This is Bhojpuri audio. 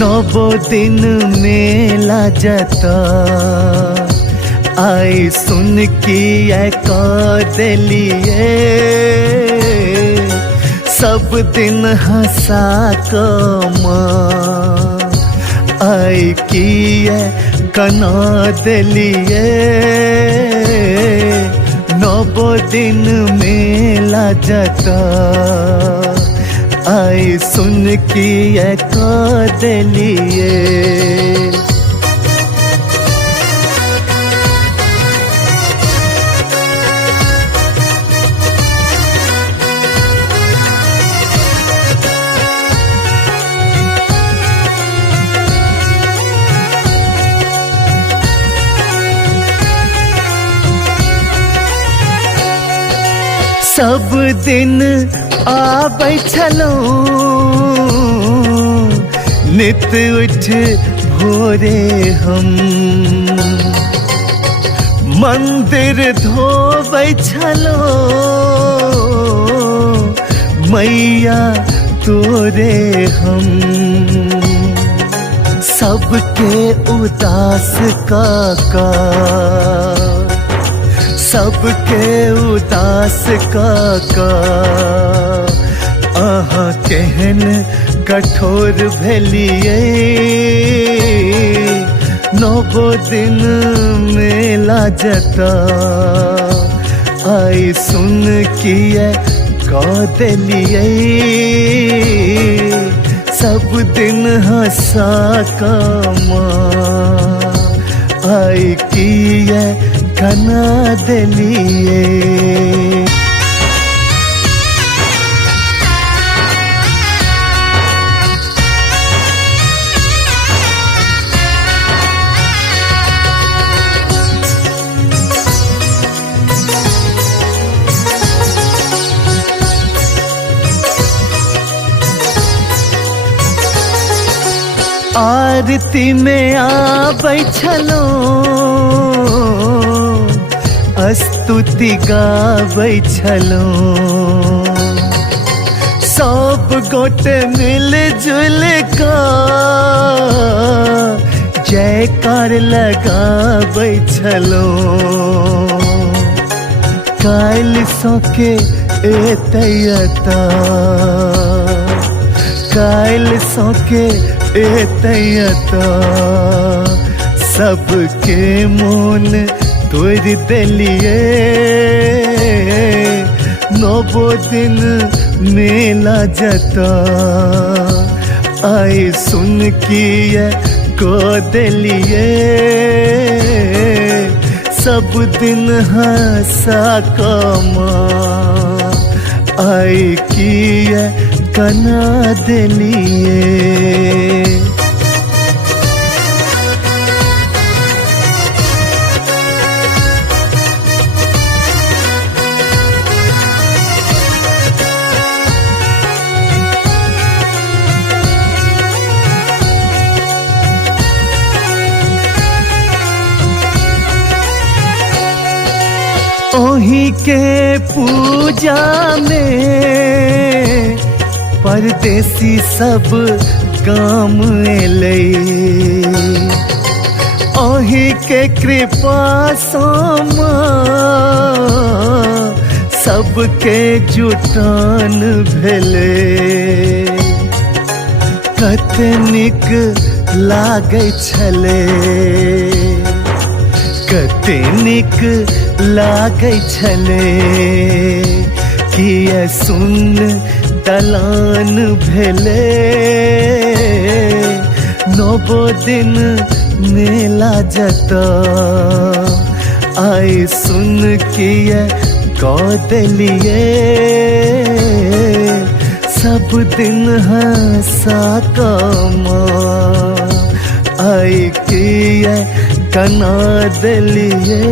नौबो दिन मेला जता आई सुन की दिलिए सब दिन हंसा कमा आई की कना दिलिए नौबो दिन मेला जता आई सुन की दिलिए सब दिन आबै छलो नित उठ भोरे हम मंदिर धोबै छलो मैया तोरे हम सबके उदास काका सबके उदास काका आहा केहन कठोर भेलिए नौबो दिन मेला जता आई सुन किए दिलिए सब दिन हंसा कमा आई किए कना दिलिए आरती में आबै छलो स्तुति गाबै छलो सब गोटे मिल जुल का जयकार लगाबै छलो काल सके एतयता काल सके एतयता सबके मोन तोड़ दिलिए नौबो दिन मेला जता आई सुन किए दिलिए सब दिन हंसा कमा आई किए कना दिलिए ओही के पूजा में परदेसी सब काम एलै ओही के कृपा समा सबके जुटान भेलै कतनिक लागै छलै कतनिक लागै छलै किए सुन दलान भेलै नौबो दिन मेला जता आई सुन किए दिलिए सब दिन हंसा कमा आई किए कना दिलिए।